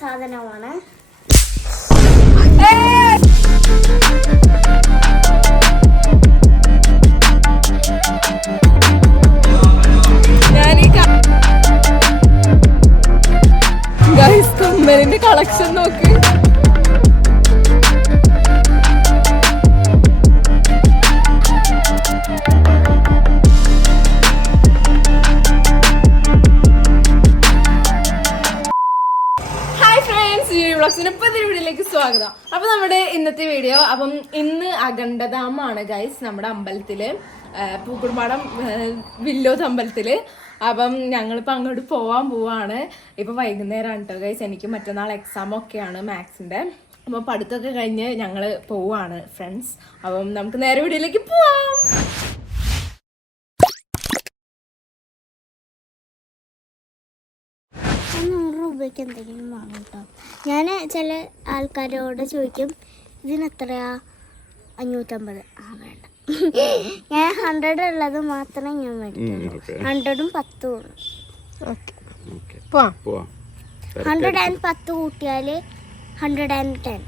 സാധനമാണ്. കമ്മലിന്റെ കളക്ഷൻ നോക്ക്. വ്ളോഗ്സിന് വീഡിയോയിലേക്ക് സ്വാഗതം. അപ്പൊ നമ്മുടെ ഇന്നത്തെ വീഡിയോ അപ്പം ഇന്ന് അഖണ്ഡധാമാണ് ഗൈസ് നമ്മുടെ അമ്പലത്തിൽ. പൂക്കുടുംബാടം വില്ലോസ് അമ്പലത്തിൽ. അപ്പം ഞങ്ങളിപ്പോൾ അങ്ങോട്ട് പോവാൻ പോവാണ്. ഇപ്പൊ വൈകുന്നേരമാണ് കേട്ടോ ഗൈസ് എനിക്ക് മറ്റന്നാൾ എക്സാം ഒക്കെയാണ് മാത്സിന്റെ അപ്പോൾ പഠിത്തമൊക്കെ കഴിഞ്ഞ് ഞങ്ങൾ പോവാണ് ഫ്രണ്ട്സ് അപ്പം നമുക്ക് നേരെ വീഡിയോയിലേക്ക് പോവാം. നൂറ് എന്തെങ്കിലും വാങ്ങും കേട്ടോ ഞാൻ ചില ആൾക്കാരോട് ചോദിക്കും ഇതിന് എത്രയാ അഞ്ഞൂറ്റമ്പത്. ആ വേണ്ട. ഞാൻ ഹൺഡ്രഡ് ഉള്ളത് മാത്രമേ ഞാൻ മേടിക്കുള്ളൂ. ഹൺഡ്രഡും പത്തും ഉള്ളൂ. ഹൺഡ്രഡ് ആൻഡ് പത്ത് കൂട്ടിയാൽ ഹൺഡ്രഡ് ആൻഡ് ടെൻ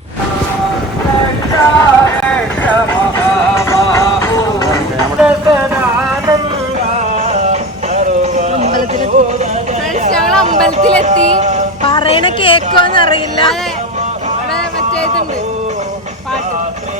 ഞങ്ങൾ അമ്പലത്തിലെത്തി. പറയണ കേക്കോന്ന് അറിയില്ല. മറ്റേതുണ്ട് പാട്ട്.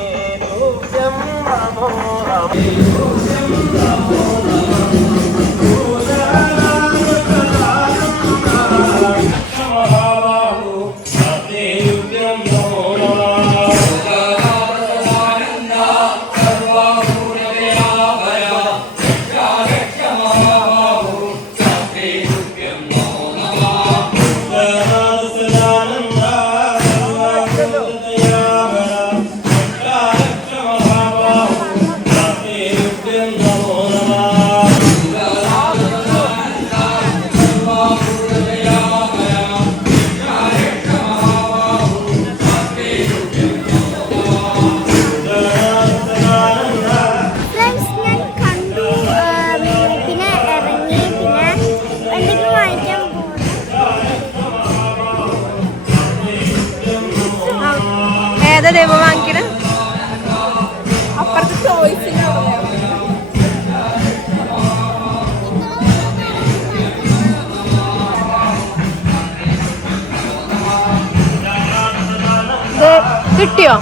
കിട്ടിയോ?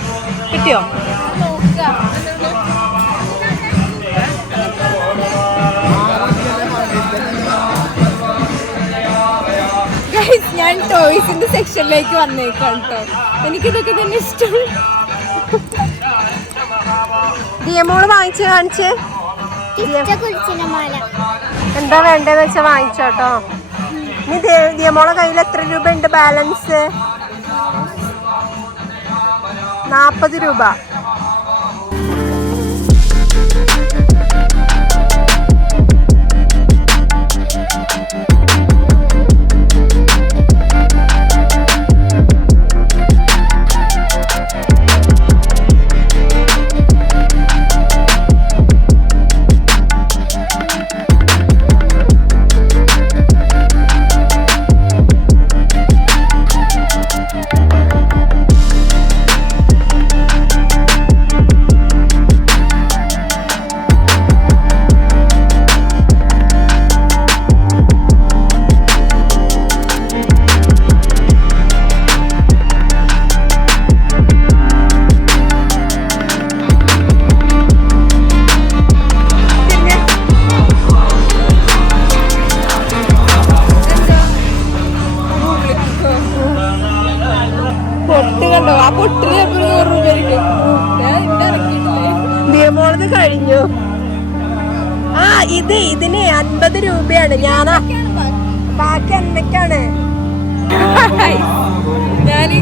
കിട്ടിയോ? ഞാൻ ടോയ്സിന്റെ സെക്ഷനിലേക്ക് വന്നേക്കാം കേട്ടോ എനിക്കിതൊക്കെ തന്നെ ഇഷ്ടം. ദിയമോൾ വാങ്ങിച്ച് കാണിച്ച്. എന്താ വേണ്ടതെന്ന് വെച്ചാൽ വാങ്ങിച്ചോട്ടോ ഇനി ദേ- ദിയമോളെ കയ്യിൽ എത്ര രൂപ ഉണ്ട് ബാലൻസ് നാപ്പത് രൂപ.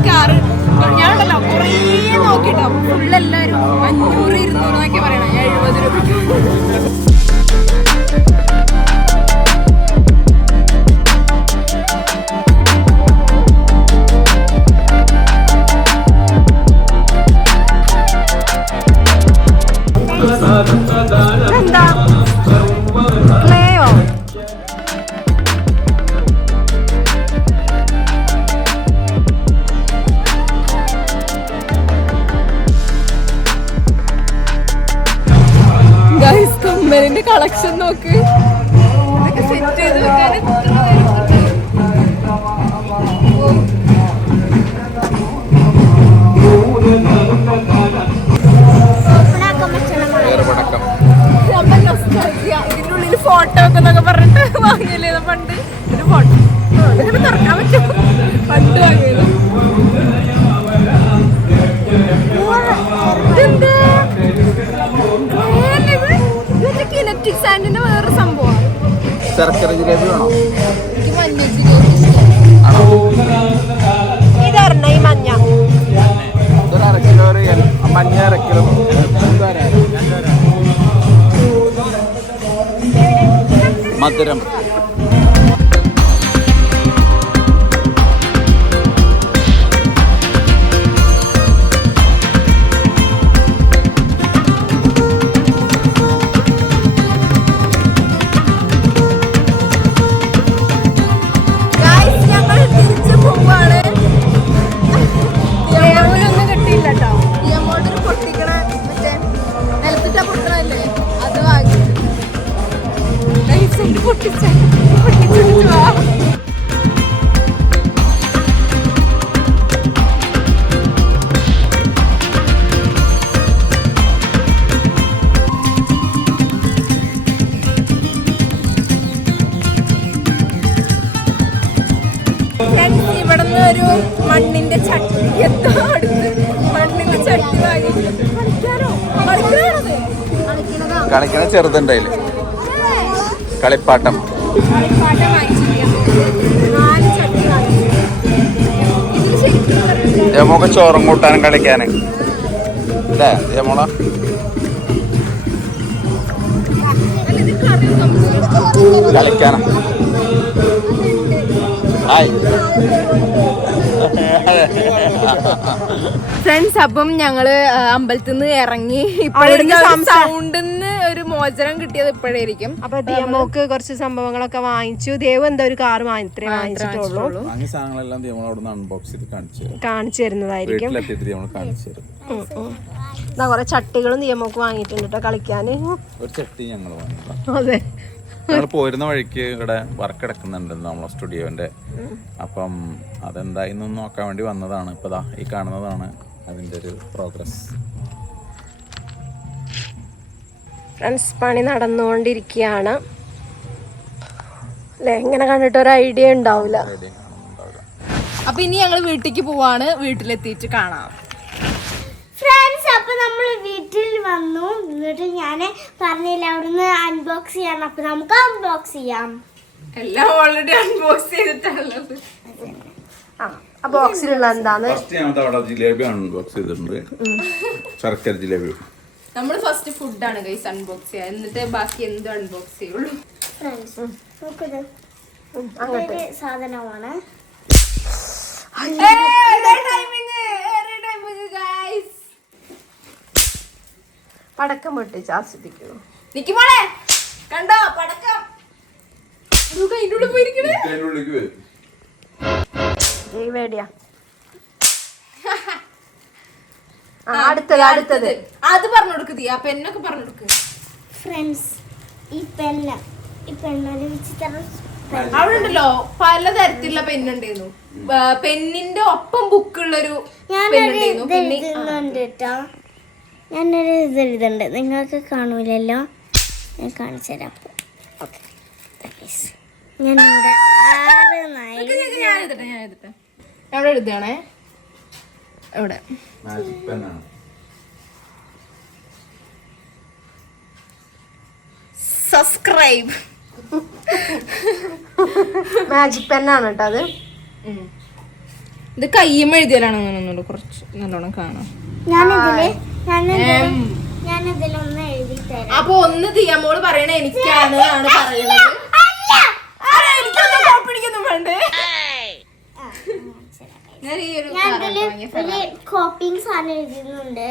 കാറ്. ഞാനുണ്ടല്ലോ കുറേ നോക്കിട്ടോ ഫുള്ളെല്ലാരും അഞ്ഞൂറ് ഇരുന്നൂറ് എന്നൊക്കെ പറയണം. എഴുപത് രൂപ. എന്താ പണ്ട് ഒരു ഫോട്ടോ ഇങ്ങനെ തുറക്കാൻ പറ്റും പണ്ട് വാങ്ങിയത്. കിനറ്റിക് സാൻഡിന്റെ വേറൊരു സംഭവം ശർക്കര ജിലേബി വേണോ? എനിക്ക് മഞ്ഞ ജിലേബി ആണോ ഇതറിഞ്ഞ ഈ മഞ്ഞ. ഇതൊരു അര കിലോ ഒരു മഞ്ഞ അര കിലോ മധുരം. കളിക്കണ ചെറുതുണ്ട് കളിപ്പാട്ടം. കളിപ്പാട്ടം യമോക്ക് ചോറും കൂട്ടാനും കളിക്കാന്. അല്ലേ യമോള? കളിക്കാനാ. ഹായ്. ഫ്രണ്ട്സ് അപ്പം ഞങ്ങൾ അമ്പലത്തിൽ നിന്ന് ഇറങ്ങി സൗണ്ടിന്ന് ഒരു മോചനം കിട്ടിയത് ഇപ്പോഴായിരിക്കും. അപ്പൊ ദിയമോക്ക് കുറച്ച് സംഭവങ്ങളൊക്കെ വാങ്ങിച്ചു. ദേവ് എന്താ ഒരു കാർ വാങ്ങിച്ചിട്ടുള്ളൂ. ചെയ്ത് കാണിച്ചു തരും. കാണിച്ചു തരുന്നതായിരിക്കും. വീട്ടിലെത്തിയിട്ട് നമ്മൾ കാണിച്ചു തരും. ഉം, ഉം. ഇതാ കുറെ ചട്ടികളും ദിയമോക്ക് വാങ്ങിയിട്ടുണ്ട് കേട്ടോ കളിക്കാന്. ഒരു ചട്ടി ഞങ്ങൾ വാങ്ങി അതെ. ഞങ്ങൾ പോരുന്ന വഴിക്ക് ഇവിടെ വർക്ക് എടുക്കുന്നുണ്ട് നമ്മളെ സ്റ്റുഡിയോന്റെ അപ്പം അതെന്തായിന്ന് നോക്കാൻ വേണ്ടി വന്നതാണ്. ഇപ്പൊ ദാ ഈ കാണുന്നതാണ് അതിന്റെ ഒരു പ്രോഗ്രസ് ഫ്രണ്ട്സ് പണി നടന്നുകൊണ്ടിരിക്കുകയാണ്. അല്ലെ ഇങ്ങനെ കണ്ടിട്ട് ഒരു ഐഡിയ ഉണ്ടാവില്ല. അപ്പൊ ഇനി ഞങ്ങൾ വീട്ടിലേക്ക് പോവാണ്. വീട്ടിലെത്തിയിട്ട് കാണാം. വീട്ടിൽ വന്നു. എന്നിട്ട് ഞാൻ പറഞ്ഞില്ല അവിടുന്ന് അൺബോക്സ് ചെയ്യാൻ അപ്പൊ നമുക്ക് അൺബോക്സ് ചെയ്യാം. എല്ലാം ഓൾറെഡി അൺബോക്സ് ചെയ്തിട്ടുള്ളത് ആ ബോക്സിലുള്ള എന്താണ് ഫസ്റ്റ് ഞങ്ങളുടെ അവിടെ ജിലേബി അൺബോക്സ് ചെയ്തിട്ടുണ്ട്. ശർക്കര ജിലേബി. നമ്മൾ ഫസ്റ്റ് ഫുഡാണ് ഗൈസ് അൺബോക്സ് ചെയ്യുക. എന്നിട്ട് ബാക്കി എന്തും അൺബോക്സ് ചെയ്യുള്ളൂ. അങ്ങോട്ട്. സാധനമാണ്. പടക്കം പൊട്ടിച്ച് ആസ്വദിക്കൂ. നിക്ക് മോളെ. കണ്ടോ പടക്കം. ഇതൊക്കെ അതിന്റെ ഉള്ളിൽ പോയിരിക്കണേ. ഈ വേടിയാ. ആ അടുത്തത് അടുത്തത്. അത് പറഞ്ഞു കൊടുക്ക് ആ പെണ്ണൊക്കെ പറഞ്ഞു കൊടുക്ക് ഫ്രണ്ട്സ് ഈ പെണ്ണ ഈ പെണ്ണൊരു വിചിത്ര അവിടെ ഉണ്ടല്ലോ പലതരത്തിലുള്ള പെണ്ണുണ്ടായിരുന്നു പെന്നിന്റെ ഒപ്പം ബുക്കുള്ളൊരു പെണ്ണുണ്ടായിരുന്നു പിന്നെ ഞാനൊരു ഇത് എഴുതുന്നുണ്ട് നിങ്ങൾക്ക് കാണൂലല്ലോ? ഞാൻ കാണിച്ചു തരാം. ഓക്കെ. ഞാനിവിടെ ആറ് അവിടെ എഴുതുകയാണേ? ഇവിടെ സബ്സ്ക്രൈബ് മാജിക് പെന്നാണ് കേട്ടോ അത്. ഇത് കയ്യും എഴുതിയാലാണ് കുറച്ച് നല്ലോണം കാണാം. ഞാനിതിൽ അപ്പൊ ഒന്ന് ദിയമോൾ പറയണ എനിക്കാണ് ആണ് പറയുന്നത്. അല്ല, എനിക്കൊന്നും കോപ്പിടിക്കൊന്നും വേണ്ടേ? കോപ്പിംഗ് സാധനം എഴുതുന്നുണ്ട്.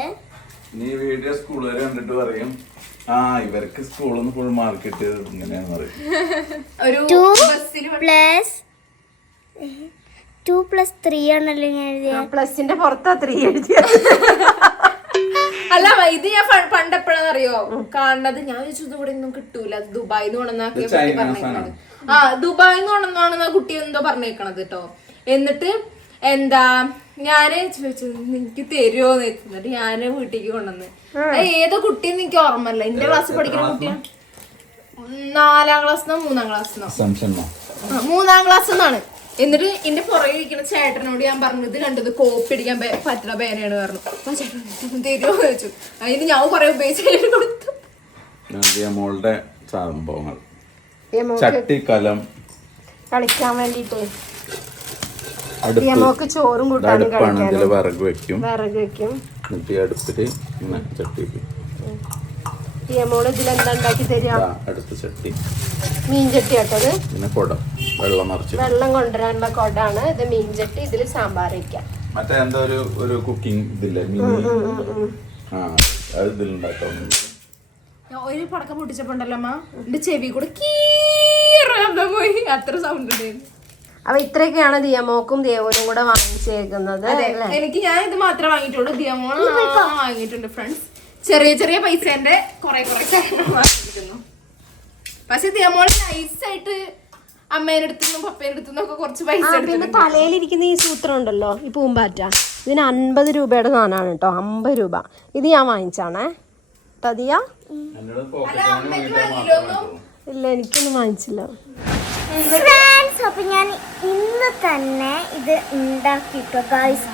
നീ വീഡിയോ സ്കൂളുകാർ കണ്ടിട്ട് പറയും ആ ഇവർക്ക് സ്കൂളിൽ നിന്ന് ഫുൾ മാർക്ക് കിട്ടിയത് ഇങ്ങനെയാന്ന് പറയും. പ്ലസ് ടു പ്ലസ് ത്രീ ആണല്ലോ ഞാൻ എഴുതിയത്. പ്ലസിന്റെ പുറത്താ ത്രീ എഴുതിയത്. അല്ല ഇത് ഞാൻ പണ്ട് എപ്പോഴാന്നറിയോ കാണുന്നത് ഞാൻ ചോദിച്ചു ഇത് ഇവിടെ ഒന്നും കിട്ടൂല. ദുബായ് ദുബായിന്ന് കൊണ്ടുവന്നാക്കിയ ഇത് കുട്ടി പറഞ്ഞേക്കണത്. ആ ദുബായിന്ന് കൊണ്ടുവന്നാണെന്ന് ആ കുട്ടി എന്തോ പറഞ്ഞേക്കണത് കേട്ടോ എന്നിട്ട് എന്താ ഞാൻ ചോദിച്ചു എനിക്ക് തരുമോ എന്നിട്ട് ഞാൻ വീട്ടിലേക്ക് കൊണ്ടുവന്ന്. ഏതോ കുട്ടിയെന്ന് എനിക്ക് ഓർമ്മല്ല എന്റെ ക്ലാസ് പഠിക്കുന്ന കുട്ടിയാണ് നാലാം ക്ലാസ് മൂന്നാം ക്ലാസ് മൂന്നാം ക്ലാസ് എന്നാണ് എന്നിട്ട് എന്റെ പുറകെ ഇരിക്കുന്ന ചേട്ടനോട് ഞാൻ പറഞ്ഞത് കണ്ടത് കോപ്പി അടിക്കാൻ പറ്റുന്ന പേനയാണ് പറഞ്ഞു. അപ്പൊ ചേട്ടൻ "ഇത് തരുമോ ചോദിച്ചു. അതിന് ഞാൻ കുറെ ഉപയോഗിച്ച് കൊടുത്തു. മോളുടെ സംഭവങ്ങൾ. ചട്ടിക്കലം ചട്ടി കലം കളിക്കാൻ വേണ്ടിട്ട്. ദിയമോക്ക് ചോറും കൂട്ടാനും വിറക് വെക്കും. വിറക് വെക്കും. എന്നിട്ട് ഈ അടുപ്പിൽ ഇങ്ങനെ ചട്ടി വെക്കും. ദിയമോൾ ഇതിലെന്താ ഉണ്ടാക്കി തരിക? അടുത്ത ചട്ടി. മീൻ ചട്ടി പിന്നെ കുടം. വെള്ളം നിറച്ച് വെള്ളം കൊണ്ടുവരാനുള്ള കൊടാണ്. ഇത് മീൻ ചട്ടി ഇതിൽ സാമ്പാർ വയ്ക്കാം മറ്റേ എന്തോ ഒരു ഒരു കുക്കിംഗ് ഇതില്ലേ? മീൻ ആ അത് ഇതിലുണ്ടാക്കാം. ഒരു പടക്കം പൊട്ടിച്ചപ്പോണ്ടല്ലോ അമ്മ. എന്റെ ചെവി കൂടെ. കീറാൻ പോയി. അത്ര സൗണ്ട് ഉണ്ടായിരുന്നു അപ്പൊ ഇത്രയൊക്കെയാണ് ദിയമോക്കും ദേവനും കൂടെ വാങ്ങിച്ചേക്കുന്നത് എനിക്ക് ഞാൻ ഇത് മാത്രമേ വാങ്ങിയിട്ടുള്ളൂ. ദിയമോൾ വാങ്ങിയിട്ടുണ്ട് ഫ്രണ്ട്സ് ചെറിയ ചെറിയ പൈസേന്റെ കുറെ കുറെ കാര്യങ്ങൾ വാങ്ങിയിരിക്കുന്നു പക്ഷെ ദിയമോൾ നൈസായിട്ട് അമ്മേന്റെ അടുത്തുനിന്നും പപ്പേന്റെ അടുത്തു നിന്നൊക്കെ കുറച്ച് പൈസ പിന്നെ തലയിൽ തലയിലിരിക്കുന്ന ഈ സൂത്രം ഉണ്ടല്ലോ ഈ പൂമ്പാറ്റ. ഇതിന് അൻപത് രൂപയുടെ സാധനമാണ് കേട്ടോ അമ്പത് രൂപ. ഇത് ഞാൻ വാങ്ങിച്ചാണേ. തതിയ? ഇല്ല എനിക്കൊന്നും വാങ്ങിച്ചില്ല. ഫ്രണ്ട്സ് അപ്പൊ ഞാൻ ഇന്ന് തന്നെ ഇത് ഉണ്ടാക്കിട്ടോ ഗൈസ്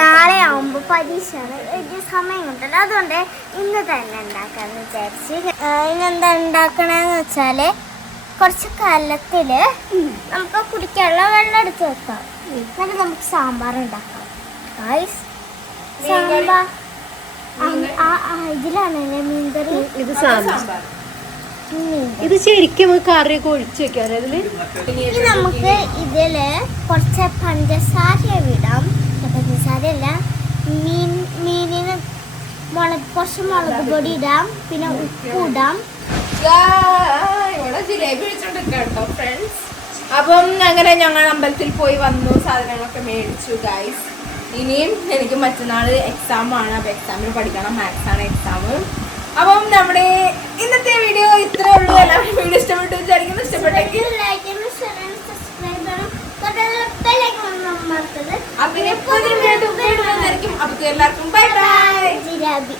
നാളെ ആവുമ്പോ പരീക്ഷയാണ്. ഒരു സമയം കിട്ടല്ലോ അതുകൊണ്ട് ഇന്ന് തന്നെ ഉണ്ടാക്കാന്ന് വിചാരിച്ച്. ഇനി ഇന്നെന്താ ഉണ്ടാക്കണെന്ന് വെച്ചാൽ കുറച്ച് കലത്തിൽ നമുക്ക് കുടിക്കാനുള്ള വെള്ളം എടുത്ത് വെക്കാം. എന്നിട്ട് നമുക്ക് സാമ്പാർ ഉണ്ടാക്കാം. ഗൈസ് സാമ്പാർ. ഇതിലാണല്ലേ മീൻകറി? ഇത് സാമ്പാർ. ഇത് ശരിക്കും കറിയൊക്കെ ഒഴിച്ച് വെക്കാം ഇനി നമുക്ക് ഇതിൽ കുറച്ച് പഞ്ചസാര വിടാം പഞ്ചസാര അല്ല മീൻ മീനിന് മുളക് കുറച്ച് മുളക് പൊടി ഇടാം. പിന്നെ ഉപ്പ് ഇടാം. ഇവിടെ ജിലേബി വെച്ചോണ്ടിരിക്കുക കേട്ടോ ഫ്രണ്ട്സ് അപ്പം അങ്ങനെ ഞങ്ങൾ അമ്പലത്തിൽ പോയി വന്നു സാധനങ്ങളൊക്കെ മേടിച്ചു ഗൈസ് ഇനിയും എനിക്ക് മറ്റന്നാൾ എക്സാം ആണ് അപ്പൊ എക്സാമിന് പഠിക്കണം മാത്സ് ആണ് എക്സാം അപ്പം നമ്മുടെ ഇന്നത്തെ വീഡിയോ ഇത്രേ ഉള്ളൂ. എല്ലാവരും വീഡിയോ ഇഷ്ടപ്പെട്ടു വിചാരിക്കുന്നു. ഇഷ്ടപ്പെട്ടെങ്കിൽ അപ്പം എല്ലാവർക്കും ബൈ ബൈ ജിലാബി.